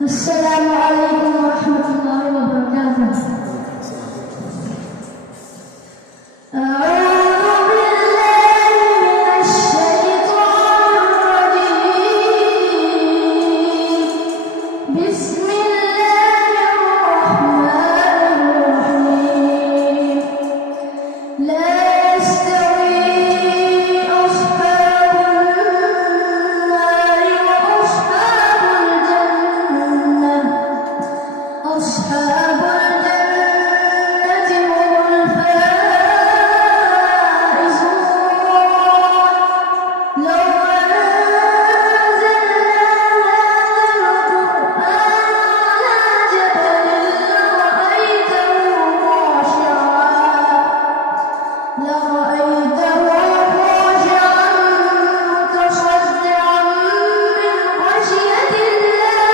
السلام علیکم ورحمۃ اللہ وبرکاتہ۔ اعوذ باللہ من الشیطان الرجیم، بسم اللہ الرحمن الرحیم۔ لا يستوي أصحاب النار وأصحاب الجنة، أصحاب الجنة هم الفائزون۔ لو أنزلنا هذا القرآن على جبل لرأيته خاشعا متصدعا من خشية الله،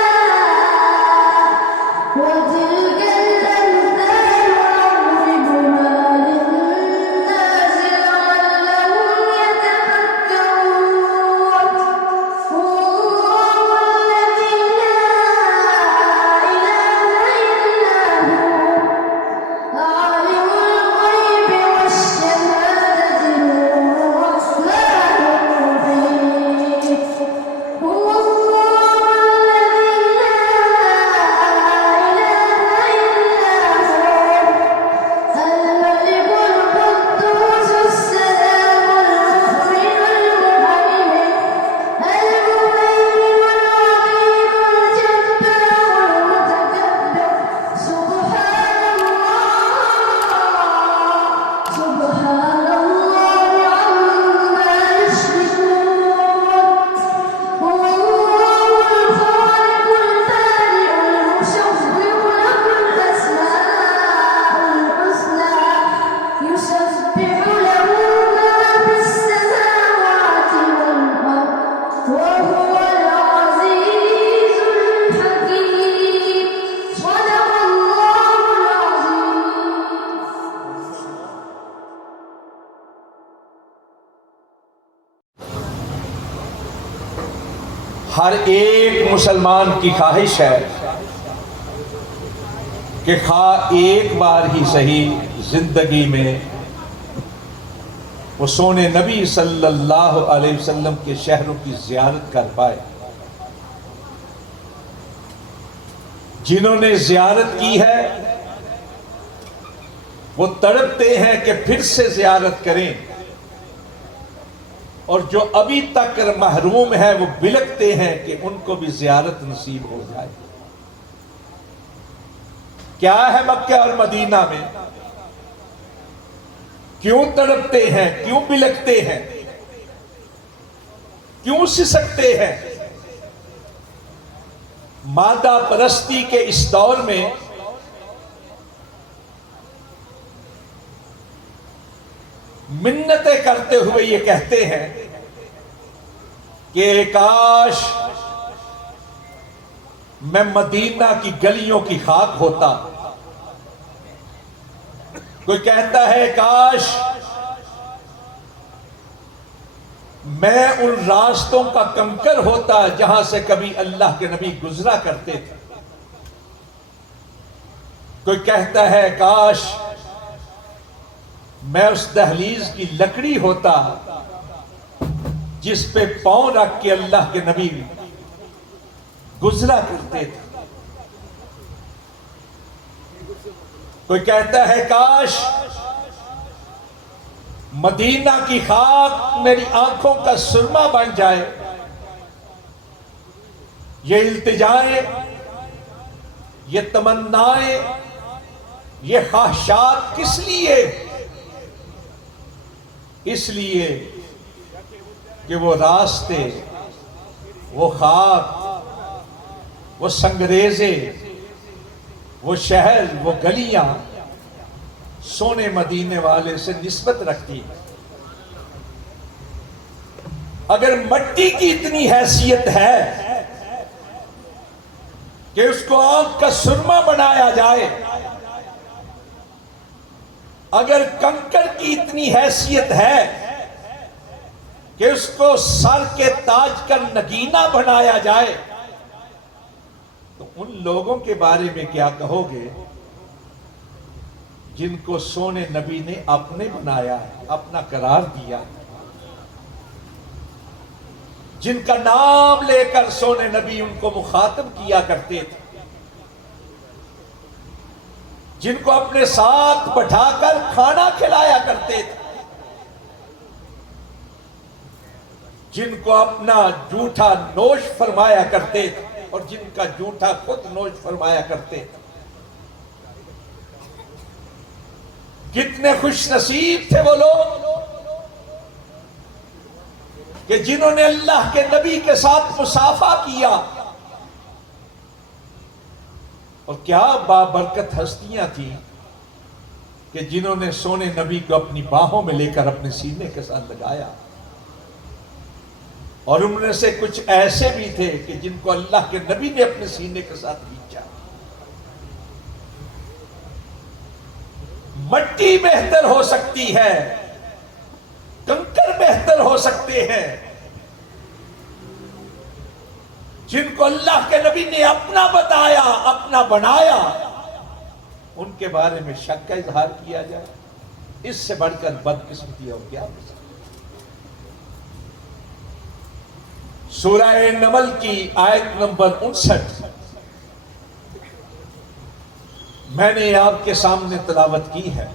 وتلك الأمثال نضربها للناس لعلهم يتفكرون۔ هو الله الذي لا إله إلا هو، عالم الغيب والشهادة هو الرحمن الرحيم۔ هو الله الذي لا إله إلا هو، الملك القدوس السلام المؤمن المهيمن العظيم الجبار المتكبر، سبحان الله عما يشركون۔ هو الله الخالق البارئ المصور، له الأسماء الحسنى، يسبح له ما في السماوات والأرض، وهو العزيز الحكيم۔ صدق الله العظيم۔ ہر ایک مسلمان کی خواہش ہے کہ خواہ ایک بار ہی صحیح زندگی میں وہ سونے نبی صلی اللہ علیہ وسلم کے شہروں کی زیارت کر پائے۔ جنہوں نے زیارت کی ہے وہ تڑپتے ہیں کہ پھر سے زیارت کریں، اور جو ابھی تک محروم ہے وہ بلکتے ہیں کہ ان کو بھی زیارت نصیب ہو جائے۔ کیا ہے مکہ اور مدینہ میں؟ کیوں تڑپتے ہیں؟ کیوں بلکتے ہیں؟ کیوں سسکتے ہیں؟ مادہ پرستی کے اس دور میں منتیں کرتے ہوئے یہ کہتے ہیں کہ کاش میں مدینہ کی گلیوں کی خاک ہوتا۔ کوئی کہتا ہے کاش میں ان راستوں کا کنکر ہوتا جہاں سے کبھی اللہ کے نبی گزرا کرتے تھے۔ کوئی کہتا ہے کاش میں اس دہلیز کی لکڑی ہوتا جس پہ پاؤں رکھ کے اللہ کے نبی گزرا کرتے تھے۔ کوئی کہتا ہے کاش مدینہ کی خاک میری آنکھوں کا سرما بن جائے۔ یہ التجائیں، یہ تمنائیں، یہ خواہشات کس لیے؟ اس لیے کہ وہ راستے، وہ خاک، وہ سنگریزے، وہ شہر، وہ گلیاں سونے مدینے والے سے نسبت رکھتی ہیں۔ اگر مٹی کی اتنی حیثیت ہے کہ اس کو آنکھ کا سرما بنایا جائے، اگر کنکر کی اتنی حیثیت ہے کہ اس کو سر کے تاج کا نگینہ بنایا جائے، تو ان لوگوں کے بارے میں کیا کہو گے جن کو سونے نبی نے اپنے بنایا ہے، اپنا قرار دیا، جن کا نام لے کر سونے نبی ان کو مخاطب کیا کرتے تھے، جن کو اپنے ساتھ بٹھا کر کھانا کھلایا کرتے تھے، جن کو اپنا جھوٹا نوش فرمایا کرتے تھے اور جن کا جھوٹا خود نوش فرمایا کرتے تھے. کتنے خوش نصیب تھے وہ لوگ کہ جنہوں نے اللہ کے نبی کے ساتھ مصافحہ کیا. اور کیا بابرکت ہستیاں تھیں کہ جنہوں نے سونے نبی کو اپنی باہوں میں لے کر اپنے سینے کے ساتھ لگایا. اور ان میں سے کچھ ایسے بھی تھے کہ جن کو اللہ کے نبی نے اپنے سینے کے ساتھ کھینچا. مٹی بہتر ہو سکتی ہے، کنکر بہتر ہو سکتے ہیں، جن کو اللہ کے نبی نے اپنا بتایا، اپنا بنایا، ان کے بارے میں شک کا اظہار کیا جائے، اس سے بڑھ کر بدقسمتی اور کیا ہو سکتی. سورہ نمل کی آیت نمبر 59 میں نے آپ کے سامنے تلاوت کی ہے.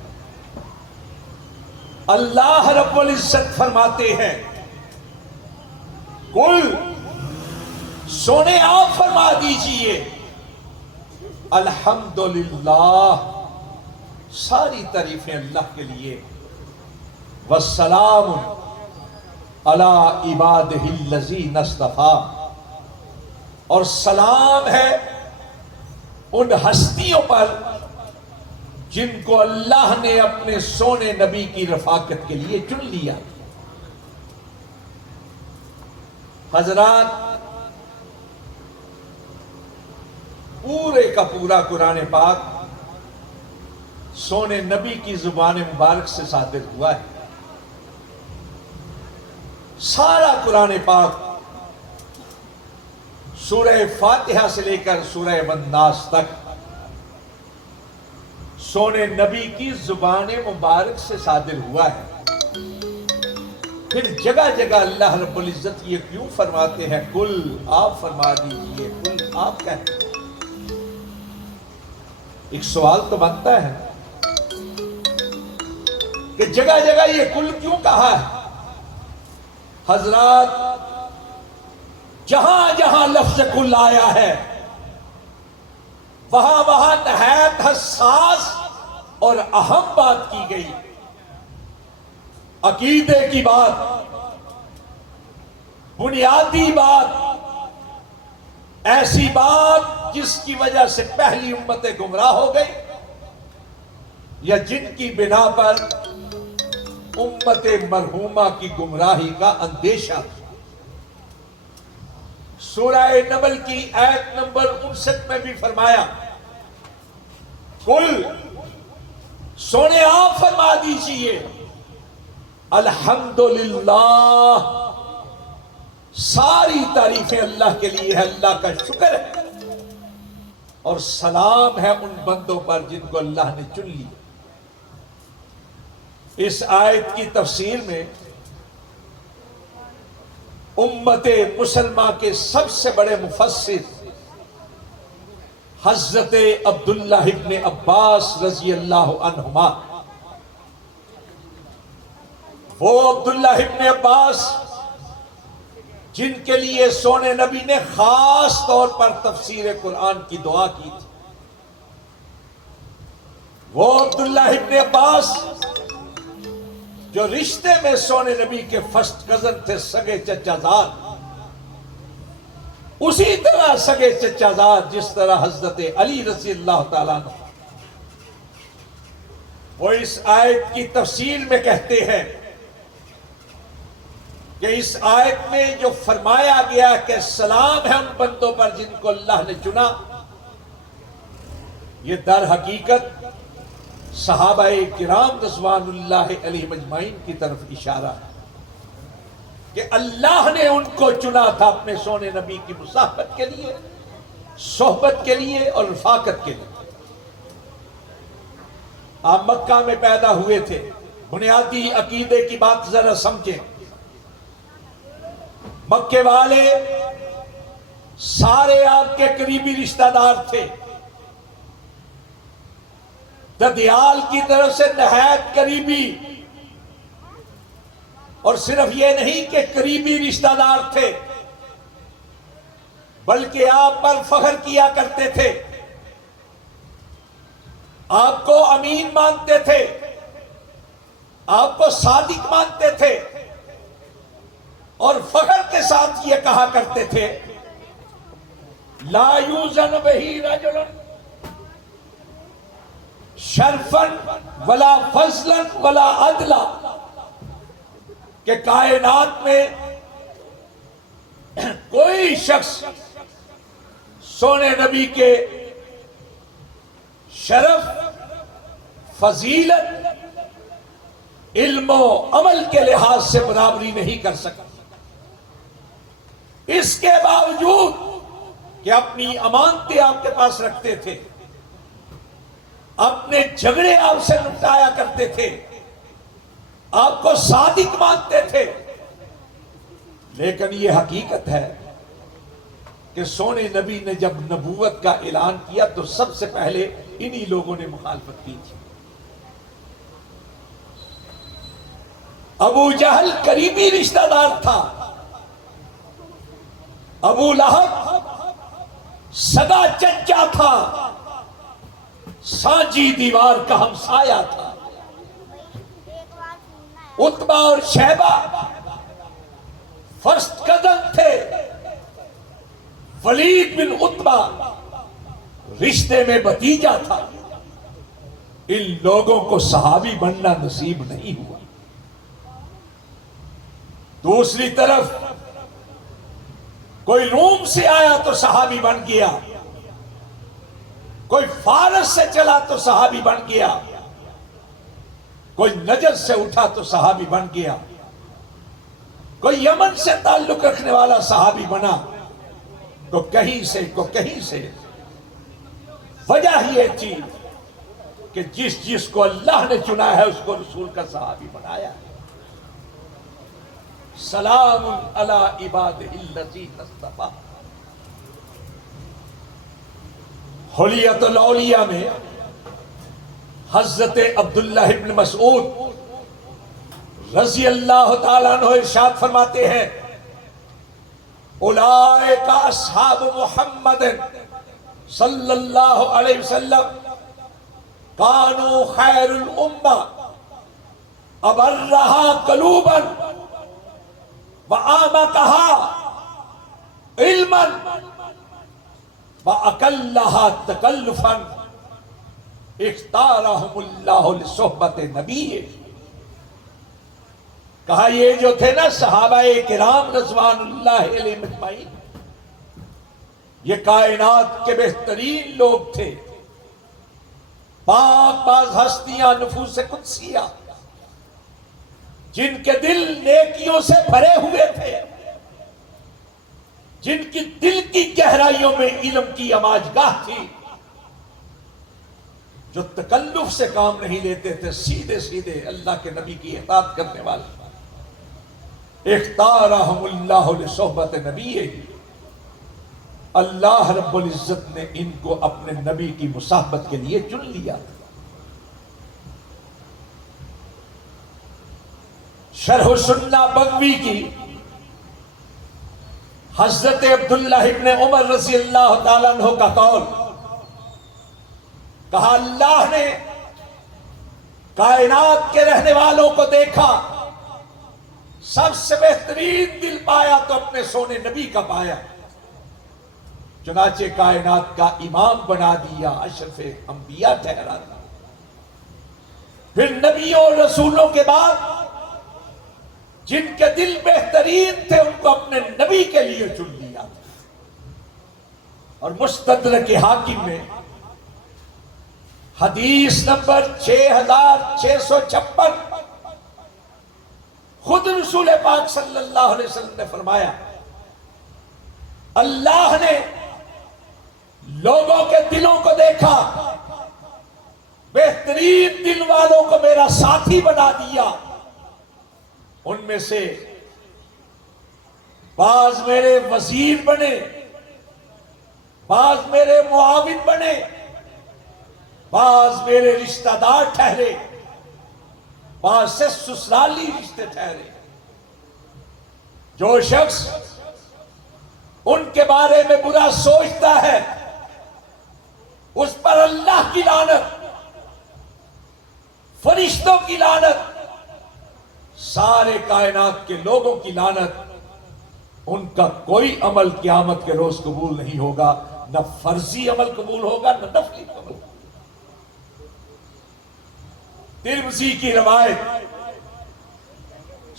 اللہ رب العزت فرماتے ہیں قل، سونے آپ فرما دیجئے الحمدللہ، ساری تعریفیں اللہ کے لیے، والسلام علی عبادہ الذین اصطفیٰ، اور سلام ہے ان ہستیوں پر جن کو اللہ نے اپنے سونے نبی کی رفاقت کے لیے چن لیا. حضرات، پورے کا پورا قرآن پاک سونے نبی کی زبان مبارک سے صادر ہوا ہے. سارا قرآن پاک سورہ فاتحہ سے لے کر سورہ والناس تک سونے نبی کی زبان مبارک سے صادر ہوا ہے. پھر جگہ جگہ اللہ رب العزت یہ کیوں فرماتے ہیں قل، آپ فرما دیجئے، قل آپ کہتے ہیں. ایک سوال تو بنتا ہے کہ جگہ جگہ یہ قل کیوں کہا ہے. حضرات، جہاں جہاں لفظ قل آیا ہے وہاں وہاں نہایت حساس اور اہم بات کی گئی. عقیدے کی بات، بنیادی بات، ایسی بات جس کی وجہ سے پہلی امتیں گمراہ ہو گئی یا جن کی بنا پر امت مرحومہ کی گمراہی کا اندیشہ. سورہ نمل کی آیت نمبر 59 میں بھی فرمایا قل، سونے آپ فرما دیجئے الحمدللہ، ساری تعریفیں اللہ کے لیے ہے، اللہ کا شکر ہے، اور سلام ہے ان بندوں پر جن کو اللہ نے چن لی. اس آیت کی تفسیر میں امت مسلمہ کے سب سے بڑے مفسر حضرت عبداللہ ابن عباس رضی اللہ عنہما، وہ عبداللہ ابن عباس جن کے لیے سونے نبی نے خاص طور پر تفسیر قرآن کی دعا کی تھی، وہ عبداللہ ابن عباس جو رشتے میں سونے نبی کے فرسٹ کزن تھے، سگے چچا زاد، اسی طرح سگے چچا زاد جس طرح حضرت علی رضی اللہ تعالیٰ عنہ. وہ اس آیت کی تفسیر میں کہتے ہیں کہ اس آیت میں جو فرمایا گیا کہ سلام ہے ان بندوں پر جن کو اللہ نے چنا، یہ در حقیقت صحابہ کرام رضوان اللہ علیہم اجمعین کی طرف اشارہ ہے کہ اللہ نے ان کو چنا تھا اپنے سونے نبی کی مصاحبت کے لیے، صحبت کے لیے اور رفاقت کے لیے. آپ مکہ میں پیدا ہوئے تھے. بنیادی عقیدے کی بات ذرا سمجھیں. مکے والے سارے آپ کے قریبی رشتہ دار تھے. ددیال کی طرف سے نہایت قریبی، اور صرف یہ نہیں کہ قریبی رشتہ دار تھے بلکہ آپ پر فخر کیا کرتے تھے، آپ کو امین مانتے تھے، آپ کو صادق مانتے تھے، اور فخر کے ساتھ یہ کہا کرتے تھے لا یوزن بہی رجل شرفا ولا فضلا ولا عدلا، کہ کائنات میں کوئی شخص سونے نبی کے شرف، فضیلت، علم و عمل کے لحاظ سے برابری نہیں کر سکتا. اس کے باوجود کہ اپنی امانتیں آپ کے پاس رکھتے تھے، اپنے جھگڑے آپ سے نپٹایا کرتے تھے، آپ کو صادق مانتے تھے، لیکن یہ حقیقت ہے کہ سونے نبی نے جب نبوت کا اعلان کیا تو سب سے پہلے انہی لوگوں نے مخالفت کی تھی. ابو جہل قریبی رشتہ دار تھا، ابو لہب سگا چچا تھا، سانجی دیوار کا ہمسایہ تھا. عتبہ اور شیبہ فرسٹ کزن تھے. ولید بن عتبہ رشتے میں بھتیجا تھا. ان لوگوں کو صحابی بننا نصیب نہیں ہوا. دوسری طرف کوئی روم سے آیا تو صحابی بن گیا، کوئی فارس سے چلا تو صحابی بن گیا، کوئی نجد سے اٹھا تو صحابی بن گیا، کوئی یمن سے تعلق رکھنے والا صحابی بنا، کو کہیں سے. وجہ یہ تھی کہ جس کو اللہ نے چنا ہے اس کو رسول کا صحابی بنایا. سلام علی عبادہ الذین اصطفیٰ. حلیۃ الاولیاء میں حضرت عبداللہ ابن مسعود رضی اللہ تعالیٰ عنہ ارشاد فرماتے ہیں اولئک اصحاب محمد صلی اللہ علیہ وسلم کانوا خیر الامہ ابرہا قلوبا وَآمَقَهَا عِلْمًا وَأَقَلَّهَا تَكَلُّفًا اختارہم اللہ لصحبت نبی. کہا یہ جو تھے نا صحابہ کرام رضوان اللہ علیہم اجمعین، یہ کائنات کے بہترین لوگ تھے، پاک باز ہستیاں، نفوس قدسیہ، جن کے دل نیکیوں سے بھرے ہوئے تھے، جن کی دل کی گہرائیوں میں علم کی اماجگاہ تھی، جو تکلف سے کام نہیں لیتے تھے، سیدھے سیدھے اللہ کے نبی کی اطاعت کرنے والے. اختارہم اللہ لصحبت نبی. اللہ رب العزت نے ان کو اپنے نبی کی مصاحبت کے لیے چن لیا. شرح سنہ بغوی کی حضرت عبداللہ ابن عمر رضی اللہ تعالیٰ عنہ کا قول، کہا اللہ نے کائنات کے رہنے والوں کو دیکھا، سب سے بہترین دل پایا تو اپنے سونے نبی کا پایا، چنانچہ کائنات کا امام بنا دیا، اشرف انبیاء ٹھہرا دیا. پھر نبیوں اور رسولوں کے بعد جن کے دل بہترین تھے ان کو اپنے نبی کے لیے چن لیا. اور مستدرک حاکم میں حدیث نمبر 6656 خود رسول پاک صلی اللہ علیہ وسلم نے فرمایا اللہ نے لوگوں کے دلوں کو دیکھا، بہترین دل والوں کو میرا ساتھی بنا دیا. ان میں سے بعض میرے وزیر بنے، بعض میرے معاون بنے، بعض میرے رشتہ دار ٹھہرے، بعض سے سسرالی رشتے ٹھہرے. جو شخص ان کے بارے میں برا سوچتا ہے اس پر اللہ کی لعنت، فرشتوں کی لعنت، سارے کائنات کے لوگوں کی لعنت. ان کا کوئی عمل قیامت کے روز قبول نہیں ہوگا، نہ فرضی عمل قبول ہوگا نہ نفلی عمل. ترمذی کی روایت،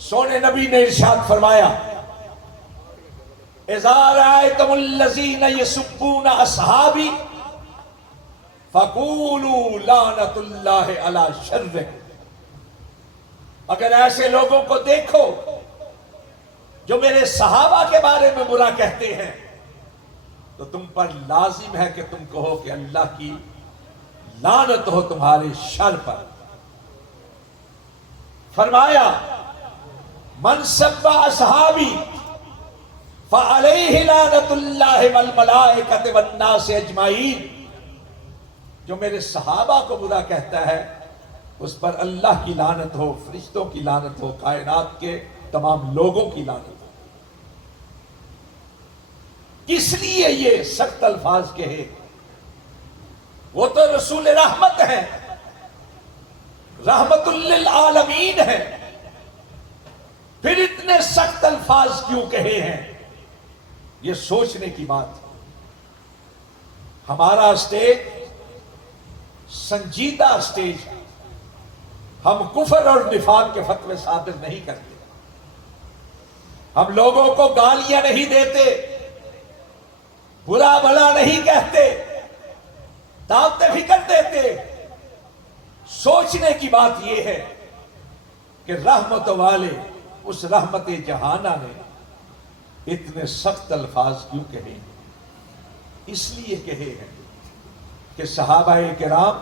سونے نبی نے ارشاد فرمایا، اذا رأيتم الذين يسبون اصحابي فقولوا لعنت اللہ علی شرهم. اگر ایسے لوگوں کو دیکھو جو میرے صحابہ کے بارے میں برا کہتے ہیں تو تم پر لازم ہے کہ تم کہو کہ اللہ کی لعنت ہو تمہارے شر پر. فرمایا من سب اصحابی فعلیہ لعنت اللہ والملائکۃ والناس اجمعین. جو میرے صحابہ کو برا کہتا ہے اس پر اللہ کی لعنت ہو، فرشتوں کی لعنت ہو، کائنات کے تمام لوگوں کی لعنت ہو. کس لیے یہ سخت الفاظ کہے؟ وہ تو رسول رحمت ہیں، رحمت للعالمین ہیں، پھر اتنے سخت الفاظ کیوں کہے ہیں؟ یہ سوچنے کی بات. ہمارا اسٹیج سنجیدہ اسٹیج ہے. ہم کفر اور نفاق کے فتوے صادر نہیں کرتے، ہم لوگوں کو گالیاں نہیں دیتے، برا بھلا نہیں کہتے، دعوت فکر دیتے. سوچنے کی بات یہ ہے کہ رحمت والے اس رحمت جہانہ نے اتنے سخت الفاظ کیوں کہے؟ اس لیے کہے ہیں کہ صحابہ کرام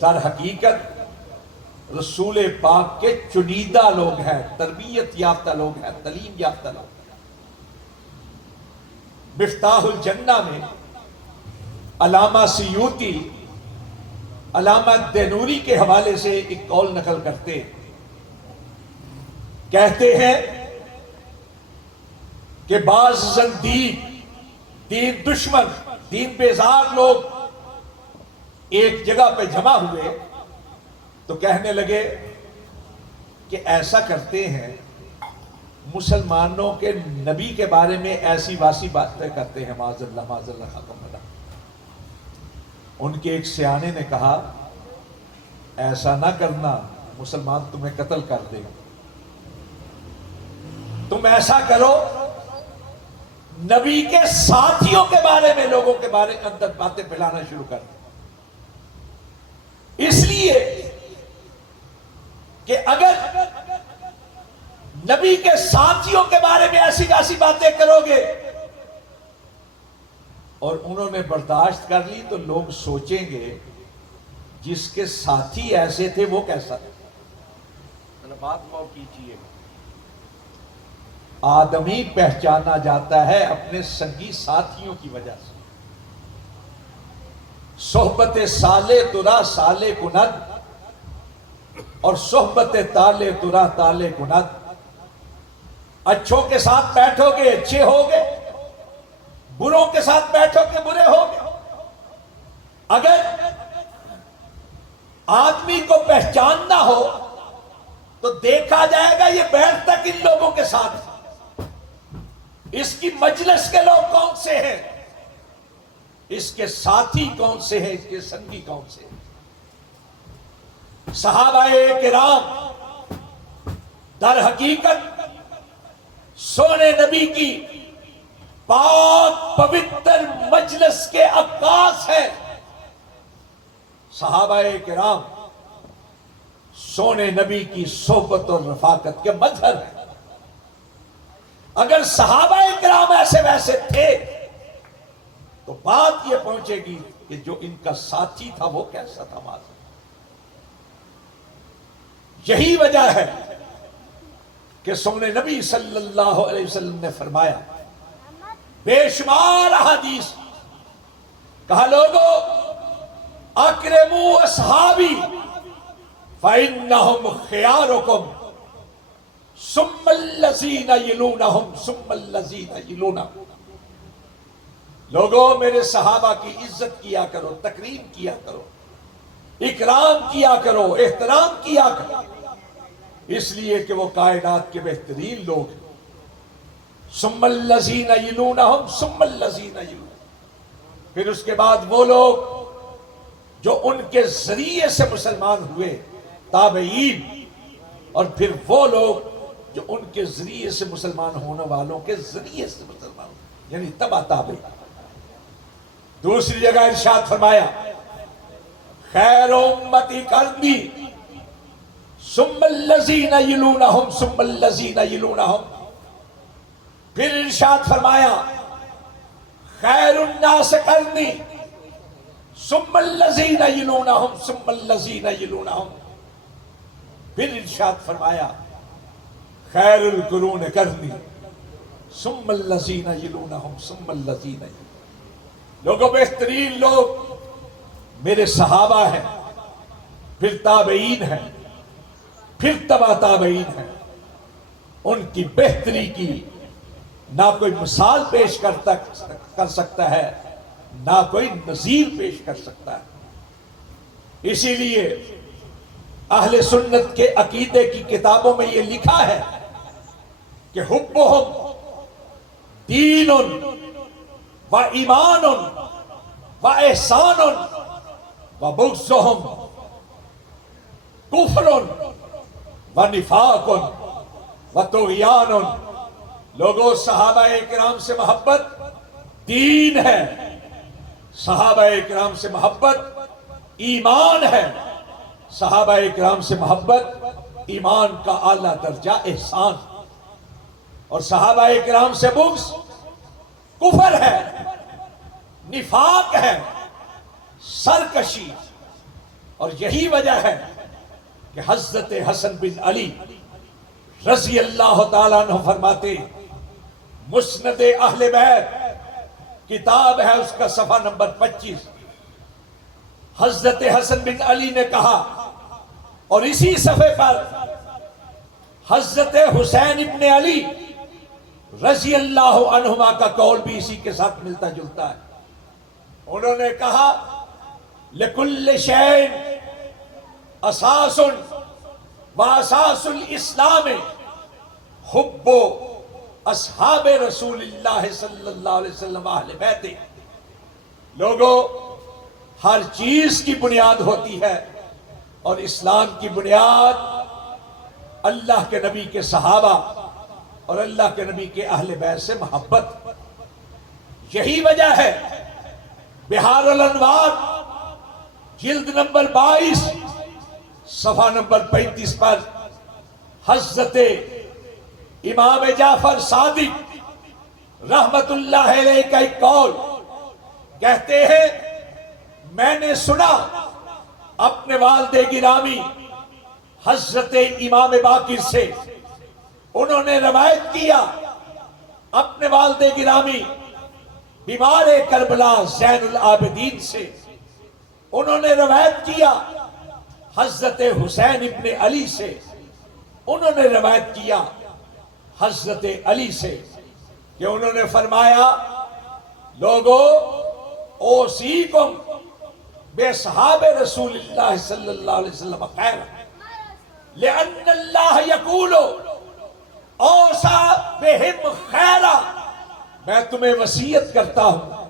در حقیقت رسول پاک کے چنیدہ لوگ ہیں، تربیت یافتہ لوگ ہیں، تعلیم یافتہ لوگ ہیں. مفتاح الجنہ میں علامہ سیوطی علامہ دینوری کے حوالے سے ایک قول نقل کرتے ہیں. کہتے ہیں کہ بعض زندیق، دین دشمن، دین بیزار لوگ ایک جگہ پہ جمع ہوئے تو کہنے لگے کہ ایسا کرتے ہیں، مسلمانوں کے نبی کے بارے میں ایسی واسی باتیں کرتے ہیں، معاذ اللہ حکم اللہ. ان کے ایک سیانے نے کہا ایسا نہ کرنا، مسلمان تمہیں قتل کر دے گا. تم ایسا کرو، نبی کے ساتھیوں کے بارے میں لوگوں کے بارے میں اندر باتیں پھیلانا شروع کر دیں. اس لیے کہ اگر نبی کے ساتھیوں کے بارے میں ایسی ایسی باتیں کرو گے اور انہوں نے برداشت کر لی تو لوگ سوچیں گے جس کے ساتھی ایسے تھے وہ کیسا تھا. بات غور کیجیے. آدمی پہچانا جاتا ہے اپنے سنگی ساتھیوں کی وجہ سے. صحبت سالے ترا سالے کند اور صحبت تالے ترا تالے کند. اچھوں کے ساتھ بیٹھو گے اچھے ہوگے، بروں کے ساتھ بیٹھو گے برے ہوگے. اگر آدمی کو پہچاننا ہو تو دیکھا جائے گا یہ بیٹھتا کن لوگوں کے ساتھ، اس کی مجلس کے لوگ کون سے ہیں، اس کے ساتھی کون سے ہیں، اس کے سنگی کون سے ہیں. صحابہ کرام در حقیقت سونے نبی کی پاک پوتر مجلس کے عکاس ہیں. صحابہ کرام سونے نبی کی صحبت اور رفاقت کے مظہر ہیں. اگر صحابہ کرام ایسے ویسے تھے تو بات یہ پہنچے گی کہ جو ان کا ساتھی تھا وہ کیسا تھا معاذ اللہ۔ یہی وجہ ہے کہ سونے نبی صلی اللہ علیہ وسلم نے فرمایا، بے شمار احادیث، کہا لوگو اکرموا اصحابی فإنہم خیارکم ثم الذین یلونہم ثم الذین یلونہم۔ لوگو میرے صحابہ کی عزت کیا کرو، تکریم کیا کرو، اکرام کیا کرو، احترام کیا کرو، اس لیے کہ وہ کائنات کے بہترین لوگ ہیں۔ ثم الذین یلونہم ثم الذین یلونہم، پھر اس کے بعد وہ لوگ جو ان کے ذریعے سے مسلمان ہوئے، تابعین، اور پھر وہ لوگ جو ان کے ذریعے سے مسلمان ہونے والوں کے ذریعے سے مسلمان ہوئے، یعنی تبع تابعین۔ دوسری جگہ ارشاد فرمایا، خیر امتی قرنی ثم الذین یلونہم ثم الذین یلونہم۔ پھر ارشاد فرمایا، خیر الناس قرنی ثم الذین یلونہم ثم الذین یلونہم۔ پھر ارشاد فرمایا، خیر القرون قرنی ثم الذین یلونہم ثم الذین یلونہم۔ لوگوں بہترین لوگ میرے صحابہ ہیں، پھر تابعین ہیں، پھر تبع تابعین ہیں۔ ان کی بہتری کی نہ کوئی مثال پیش کر سکتا ہے، نہ کوئی نظیر پیش کر سکتا ہے۔ اسی لیے اہل سنت کے عقیدے کی کتابوں میں یہ لکھا ہے کہ حبہم دین و ایمان و احسان و بغضہم کفر و نفاق و طغیان۔ لوگوں صحابہ اکرام سے محبت دین ہے، صحابہ اکرام سے محبت ایمان ہے، صحابہ اکرام سے محبت ایمان کا اعلیٰ درجہ احسان، اور صحابہ اکرام سے بغض کفر ہے، نفاق ہے، سرکشی۔ اور یہی وجہ ہے کہ حضرت حسن بن علی رضی اللہ تعالیٰ عنہ فرماتے، مسند اہل بیت کتاب ہے اس کا صفحہ نمبر 25، حضرت حسن بن علی نے کہا، اور اسی صفحے پر حضرت حسین ابن علی رضی اللہ عنہما کا قول بھی اسی کے ساتھ ملتا جلتا ہے۔ انہوں نے کہا، لِكُلِّ شَيْءٍ اساس واساس الاسلام حب اصحاب رسول اللہ صلی اللہ علیہ وسلم اہل بیت۔ لوگوں ہر چیز کی بنیاد ہوتی ہے، اور اسلام کی بنیاد اللہ کے نبی کے صحابہ اور اللہ کے نبی کے اہل بیت سے محبت۔ یہی وجہ ہے بہار الانوار جلد نمبر 22 صفحہ نمبر 35 پر حضرت امام جعفر صادق رحمت اللہ علیہ کا ایک قول کہتے ہیں، میں نے سنا اپنے والد گرامی حضرت امام باقر سے، انہوں نے روایت کیا اپنے والد گرامی بیمار کربلا زین العابدین سے، انہوں نے روایت کیا حضرت حسین ابن علی سے، انہوں نے روایت کیا حضرت علی سے، کہ انہوں نے فرمایا، لوگو اوصیکم باصحاب رسول اللہ صلی اللہ علیہ وسلم خیر، لأن اللہ یقول اوصا بہم خیرا۔ میں تمہیں وصیت کرتا ہوں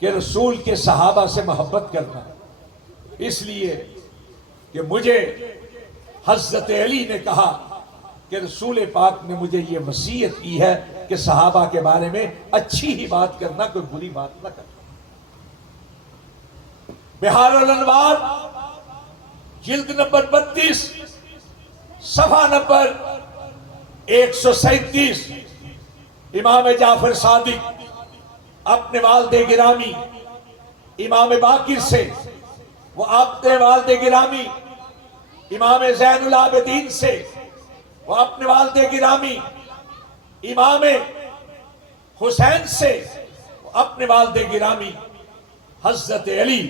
کہ رسول کے صحابہ سے محبت کرنا، اس لیے کہ مجھے حضرت علی نے کہا کہ رسول پاک نے مجھے یہ وصیت کی ہے کہ صحابہ کے بارے میں اچھی ہی بات کرنا، کوئی بری بات نہ کرنا۔ بہار الانوار جلد نمبر 32 صفحہ نمبر 137 امام جعفر صادق اپنے والد گرامی امام باقر سے، وہ اپنے والد گرامی امام زین العابدین سے، وہ اپنے والد گرامی امام حسین سے، وہ اپنے والد گرامی حضرت علی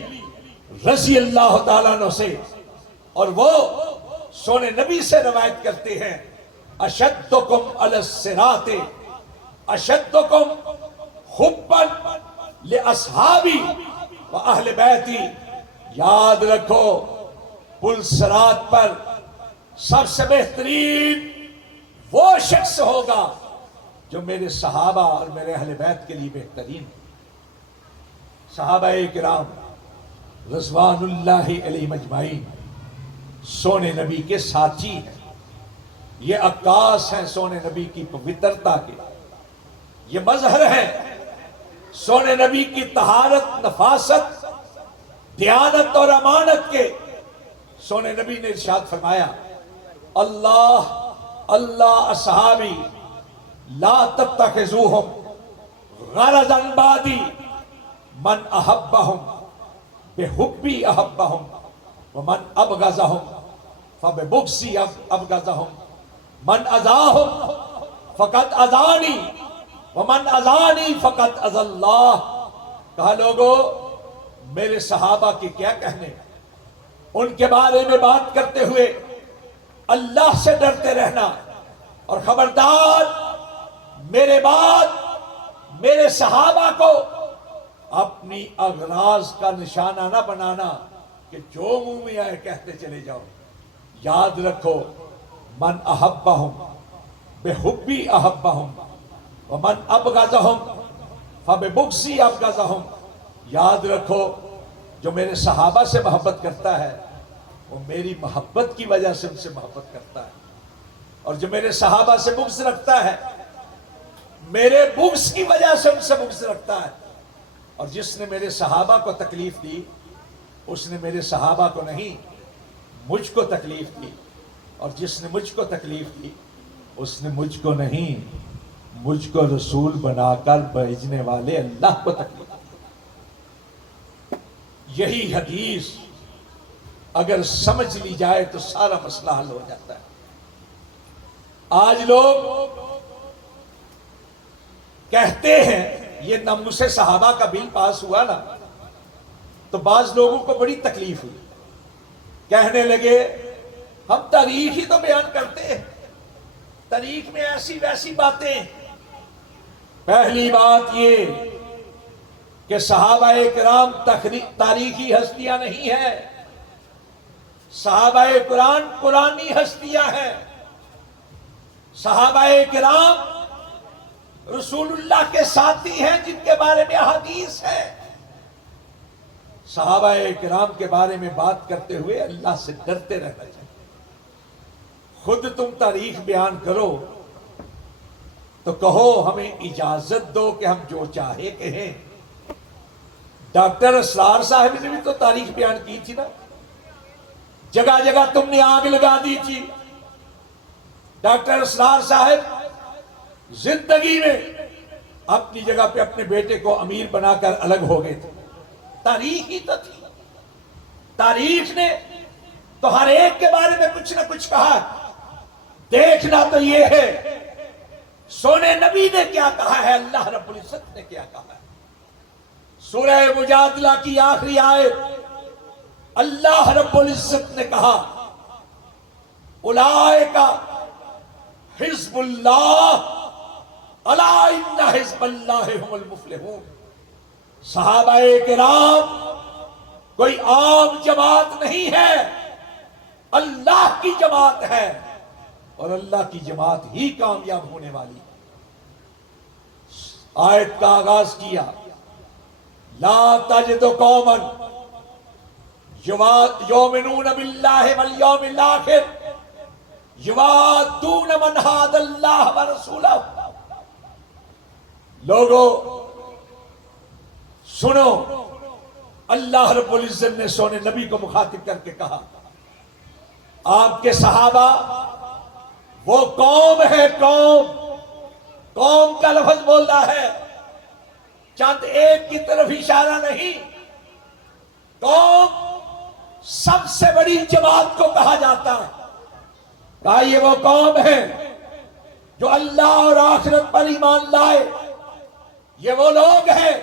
رضی اللہ تعالیٰ عنہ سے، اور وہ سونے نبی سے روایت کرتے ہیں اشدکم علی الصراط اشدکم حبا لاصحابی و اہل بیتی۔ یاد رکھو پل صراط پر سب سے بہترین وہ شخص ہوگا جو میرے صحابہ اور میرے اہل بیت کے لیے بہترین۔ صحابہ کرام رضوان اللہ علیہ مجمعین سونے نبی کے ساتھی ہیں، یہ عکاس ہیں سونے نبی کی پوترتا کے، یہ مظہر ہیں سونے نبی کی طہارت، نفاست، دیانت اور امانت کے۔ سونے نبی نے ارشاد فرمایا اللہ اللہ اصحابی لا تتخذوہم غرضا بعدی من احبہم بحبی احبہم ومن ابغضہم فببغضی ابغضہم من اذاہم فقد اذانی ومن اذانی فقد اذی اللہ۔ کہا لوگو میرے صحابہ کے کیا کہنے، ان کے بارے میں بات کرتے ہوئے اللہ سے ڈرتے رہنا، اور خبردار میرے بعد میرے صحابہ کو اپنی اغراض کا نشانہ نہ بنانا کہ جو منہ میں آئے کہتے چلے جاؤ۔ یاد رکھو من احبہم بحبی احبہم ومن ابغضہم فببغضی ابغضہم۔ یاد رکھو جو میرے صحابہ سے محبت کرتا ہے وہ میری محبت کی وجہ سے ان سے محبت کرتا ہے، اور جو میرے صحابہ سے بغض رکھتا ہے میرے بغض کی وجہ سے ان سے بغض رکھتا ہے۔ اور جس نے میرے صحابہ کو تکلیف دی اس نے میرے صحابہ کو نہیں مجھ کو تکلیف دی، اور جس نے مجھ کو تکلیف دی اس نے مجھ کو نہیں مجھ کو رسول بنا کر بھیجنے والے اللہ کو تکلیف دی۔ یہی حدیث اگر سمجھ لی جائے تو سارا مسئلہ حل ہو جاتا ہے۔ آج لوگ کہتے ہیں یہ ناموس صحابہ کا بل پاس ہوا نا تو بعض لوگوں کو بڑی تکلیف ہوئی، کہنے لگے ہم تاریخ ہی تو بیان کرتے ہیں، تاریخ میں ایسی ویسی باتیں۔ پہلی بات یہ کہ صحابہ کرام تاریخی ہستیاں نہیں ہیں، صحابہ کرام قرآنی ہستیاں ہیں۔ صحابہ کرام رسول اللہ کے ساتھی ہیں جن کے بارے میں احادیث ہے۔ صحابہ کرام کے بارے میں بات کرتے ہوئے اللہ سے ڈرتے رہنا چاہیے۔ خود تم تاریخ بیان کرو تو کہو ہمیں اجازت دو کہ ہم جو چاہے کہیں۔ ڈاکٹر اسرار صاحب نے بھی تو تاریخ بیان کی تھی نا، جگہ جگہ تم نے آگ لگا دی تھی۔ ڈاکٹر اسرار صاحب زندگی میں اپنی جگہ پہ اپنے بیٹے کو امیر بنا کر الگ ہو گئے تھے، تاریخ ہی تو تھی۔ تاریخ نے تو ہر ایک کے بارے میں کچھ نہ کچھ کہا۔ دیکھنا تو یہ ہے سونے نبی نے کیا کہا ہے، اللہ رب العزت نے کیا کہا ہے۔ سورہ مجادلہ کی آخری آیت اللہ رب العزت نے کہا اولئک حزب اللہ الا ان حزب اللہ هم المفلحون۔ صحابہ کرام کوئی عام جماعت نہیں ہے، اللہ کی جماعت ہے، اور اللہ کی جماعت ہی کامیاب ہونے والی۔ آیت کا آغاز کیا لا تجد قوما یؤمنون باللہ والیوم الآخر یوادون من حاد اللہ ورسولہ۔ لوگو سنو، اللہ رب العزت نے سونے نبی کو مخاطب کر کے کہا آپ کے صحابہ وہ قوم ہے، قوم کا لفظ بول رہا ہے، چند ایک کی طرف اشارہ نہیں، قوم سب سے بڑی جماعت کو کہا جاتا ہے۔ کہا یہ وہ قوم ہے جو اللہ اور آخرت پر ایمان لائے، یہ وہ لوگ ہیں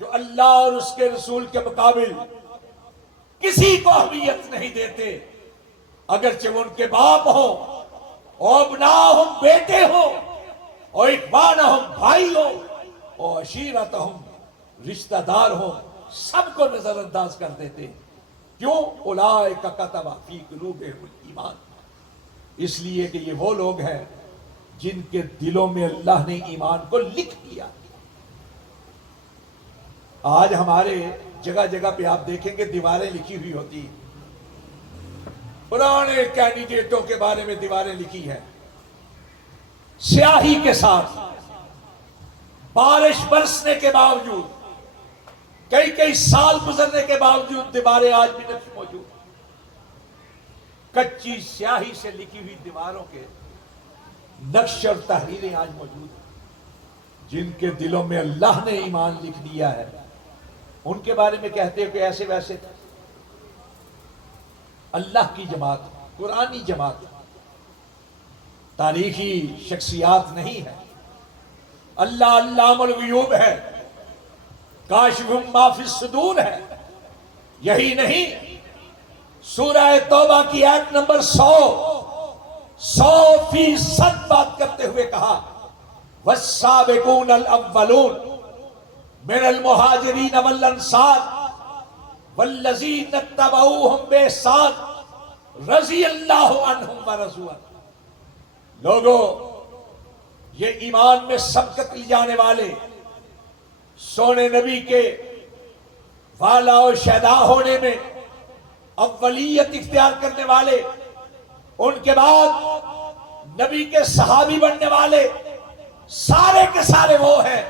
جو اللہ اور اس کے رسول کے مقابل کسی کو اہمیت نہیں دیتے، اگرچہ وہ ان کے باپ ہوں، اور ابناہم بیٹے ہوں، اور اخوانہم بھائی ہوں، اور عشیرتہم رشتہ دار ہوں، سب کو نظر انداز کر دیتے۔ کیوں؟ اولئک کتب فی قلوبہم الایمان، اس لیے کہ یہ وہ لوگ ہیں جن کے دلوں میں اللہ نے ایمان کو لکھ دیا۔ آج ہمارے جگہ جگہ پہ آپ دیکھیں گے دیواریں لکھی ہوئی ہوتی، پرانے کینڈیڈیٹوں کے بارے میں دیواریں لکھی ہیں، سیاہی کے ساتھ، بارش برسنے کے باوجود، کئی سال گزرنے کے باوجود دیواریں آج بھی نقش موجود، کچی سیاہی سے لکھی ہوئی دیواروں کے نقش اور تحریریں آج موجود ہیں۔ جن کے دلوں میں اللہ نے ایمان لکھ دیا ہے، ان کے بارے میں کہتے ہیں کہ ایسے ویسے اللہ کی جماعت، قرآنی جماعت، تاریخی شخصیات نہیں ہے۔ اللہ علام الغیوب ہے، کاشف ما فی الصدور ہے۔ یہی نہیں، سورہ توبہ کی آیت نمبر 100% بات کرتے ہوئے کہا والسابقون الاولون من المہاجرین والانصار والذین اتبعوہم بإحسان رضی اللہ عنہم ورضوا عنہ۔ لوگوں، یہ ایمان میں سبقت لی جانے والے، سونے نبی کے والا و شہدا ہونے میں اولیت اختیار کرنے والے، ان کے بعد نبی کے صحابی بننے والے، سارے کے سارے وہ ہیں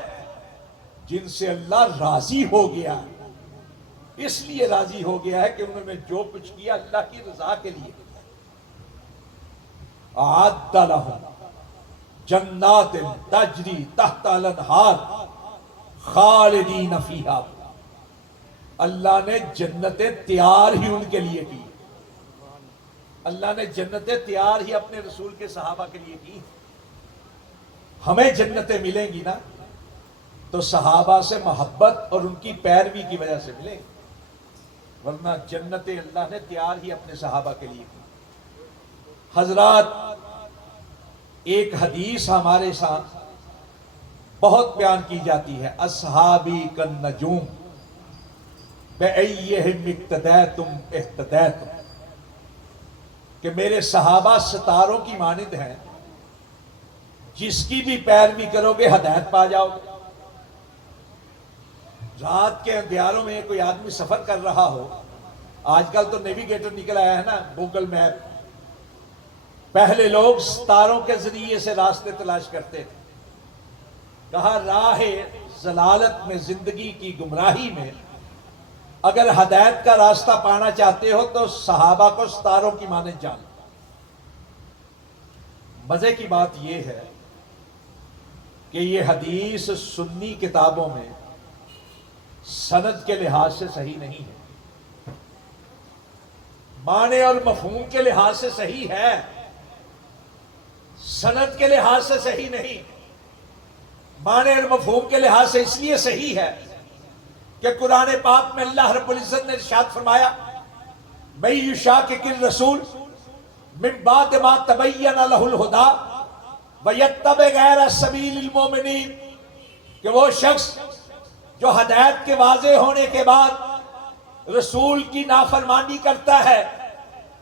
جن سے اللہ راضی ہو گیا۔ اس لیے راضی ہو گیا ہے کہ انہوں نے جو کچھ کیا اللہ کی رضا کے لیے۔ اعد لہم جنات تجری تحت الانہار خالدین فیہا، اللہ نے جنتیں تیار ہی ان کے لیے کی، اللہ نے جنتیں تیار ہی اپنے رسول کے صحابہ کے لیے کی۔ ہمیں جنتیں ملیں گی نا تو صحابہ سے محبت اور ان کی پیروی کی وجہ سے ملیں گی، ورنہ جنتیں اللہ نے تیار ہی اپنے صحابہ کے لیے کی۔ حضرات، ایک حدیث ہمارے ساتھ بہت بیان کی جاتی ہے، اصحابی کالنجوم بأیہم اقتدیتم اہتدیتم، کہ میرے صحابہ ستاروں کی مانند ہیں، جس کی بھی پیروی کرو گے ہدایت پا جاؤ گے۔ رات کے اندھیاروں میں کوئی آدمی سفر کر رہا ہو، آج کل تو نیویگیٹر نکل آیا ہے نا، گوگل میپ، پہلے لوگ ستاروں کے ذریعے سے راستے تلاش کرتے تھے۔ کہا راہ ضلالت میں، زندگی کی گمراہی میں اگر ہدایت کا راستہ پانا چاہتے ہو تو صحابہ کو ستاروں کی مانند جان۔ مزے کی بات یہ ہے کہ یہ حدیث سنی کتابوں میں سند کے لحاظ سے صحیح نہیں ہے، معنی اور مفہوم کے لحاظ سے صحیح ہے، سند کے لحاظ سے صحیح نہیں۔ معنی اور مفہوم کے لحاظ سے اس لیے صحیح ہے کہ قرآن پاک میں اللہ رب العزت نے ارشاد فرمایا من یشاقق الرسول من بعد ما تبین لہ الہدی ویتبع غیر سبیل المؤمنین، کہ وہ شخص جو ہدایت کے واضح ہونے کے بعد رسول کی نافرمانی کرتا ہے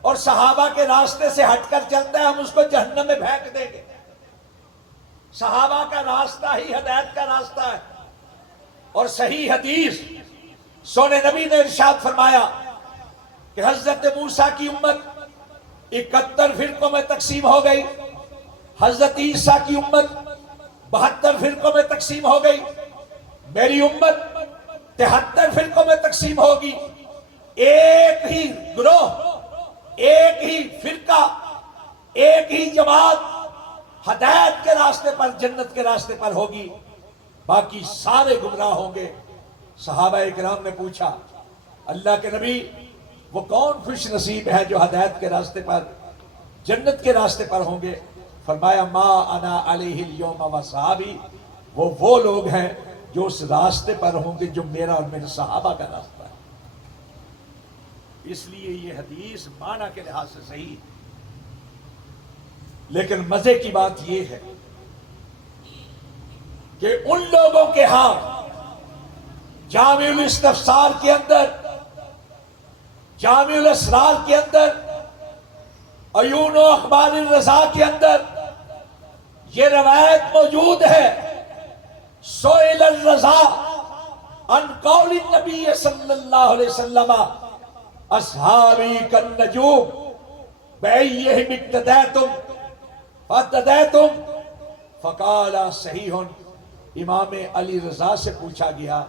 اور صحابہ کے راستے سے ہٹ کر چلتا ہے، ہم اس کو جہنم میں پھینک دیں گے۔ صحابہ کا راستہ ہی ہدایت کا راستہ ہے۔ اور صحیح حدیث سونے نبی نے ارشاد فرمایا کہ حضرت موسیٰ کی امت 71 فرقوں میں تقسیم ہو گئی، حضرت عیسیٰ کی امت 72 فرقوں میں تقسیم ہو گئی، میری امت 73 فرقوں میں تقسیم ہوگی۔ ایک ہی گروہ، ایک ہی فرقہ، ایک ہی جماعت ہدایت کے راستے پر، جنت کے راستے پر ہوگی، باقی سارے گمراہ ہوں گے۔ صحابہ اکرام نے پوچھا اللہ کے نبی وہ کون خوش نصیب ہے جو ہدایت کے راستے پر، جنت کے راستے پر ہوں گے؟ فرمایا ما انا علیہ اليوم و صحابی، وہ لوگ ہیں جو اس راستے پر ہوں گے جو میرا اور میرے صحابہ کا راستہ ہے۔ اس لیے یہ حدیث معنی کے لحاظ سے صحیح ہے، لیکن مزے کی بات یہ ہے کہ ان لوگوں کے ہاں جامع الاستفسار کے اندر، جامع الاسرار کے اندر، عیون و اخبار الرضا کے اندر یہ روایت موجود ہے، سئل الرضا عن قول النبی صلی اللہ علیہ وسلم اصحابی کالنجوم بأیہم اقتدیتم فاہتدیتم فقال صحیح۔ امام علی رضا سے پوچھا گیا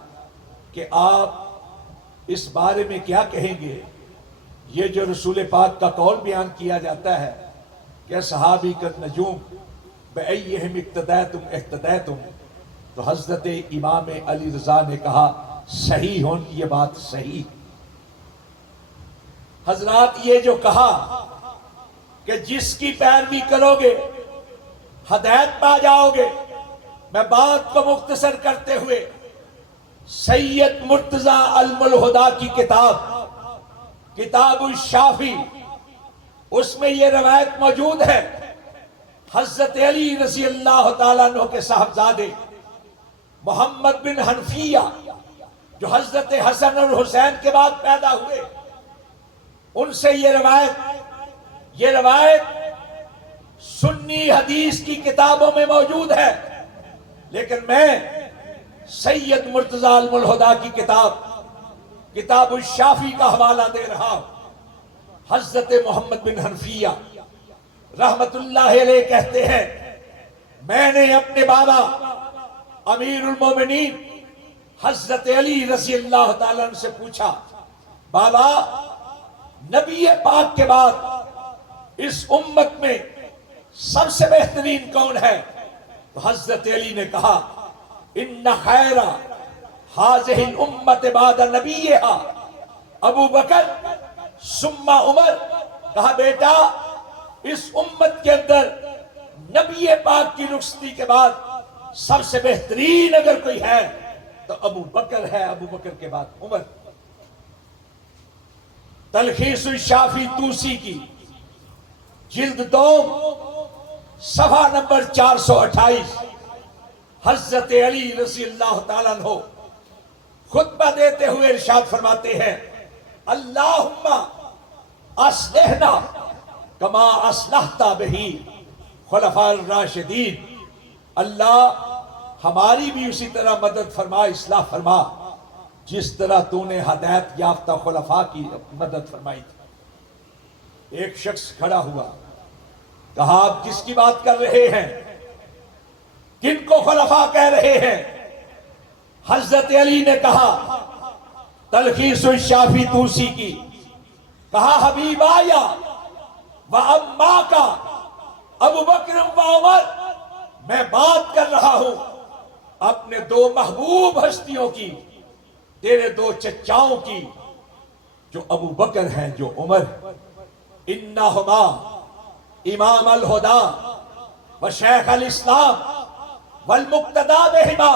کہ آپ اس بارے میں کیا کہیں گے، یہ جو رسول پاک کا قول بیان کیا جاتا ہے کہ صحابی کالنجوم بأیہم اقتدیتم اہتدیتم، تو حضرت امام علی رضا نے کہا صحیح، یہ بات صحیح۔ حضرات یہ جو کہا کہ جس کی پیروی کرو گے ہدایت پا جاؤ گے، میں بات کو مختصر کرتے ہوئے سید مرتضی علم الہدا کی کتاب الشافی، اس میں یہ روایت موجود ہے، حضرت علی رضی اللہ تعالیٰ عنہ کے صاحبزادے محمد بن حنفیہ جو حضرت حسن اور حسین کے بعد پیدا ہوئے، ان سے یہ روایت سنی حدیث کی کتابوں میں موجود ہے، لیکن میں سید مرتضی علم الہدا کی کتاب الشافی کا حوالہ دے رہا ہوں۔ حضرت محمد بن حنفیہ رحمت اللہ علیہ کہتے ہیں میں نے اپنے بابا امیر المومنین حضرت علی رضی اللہ تعالیٰ عنہ سے پوچھا بابا نبی پاک کے بعد اس امت میں سب سے بہترین کون ہے؟ تو حضرت علی نے کہا ان خیر هذه الامت بعد نبیہا ابو بکر ثم عمر۔ کہا بیٹا اس امت کے اندر نبی پاک کی رخصتی کے بعد سب سے بہترین اگر کوئی ہے تو ابو بکر ہے، ابو بکر کے بعد عمر۔ تلخیص الشافی توسی کی جلد 2 صفحہ نمبر 428، حضرت علی رضی اللہ تعالیٰ عنہ خطبہ دیتے ہوئے ارشاد فرماتے ہیں اللہم اصلحنا کما اصلحت بہی خلفاء الراشدین، اللہ ہماری بھی اسی طرح مدد فرما، اصلاح فرما جس طرح تو نے ہدایت یافتہ خلفاء کی مدد فرمائی تھی۔ ایک شخص کھڑا ہوا، کہا آپ کس کی بات کر رہے ہیں، کن کو خلفاء کہہ رہے ہیں؟ حضرت علی نے کہا تلخیص الشافی توسی کی، کہا حبیب آیا و اما کا ابو بکر و عمر، میں بات کر رہا ہوں اپنے 2 محبوب ہستیوں کی، تیرے 2 چچاؤں کی، جو ابو بکر ہیں جو عمر۔ انہما امام الہدا و شیخ الاسلام والمقتدا بہما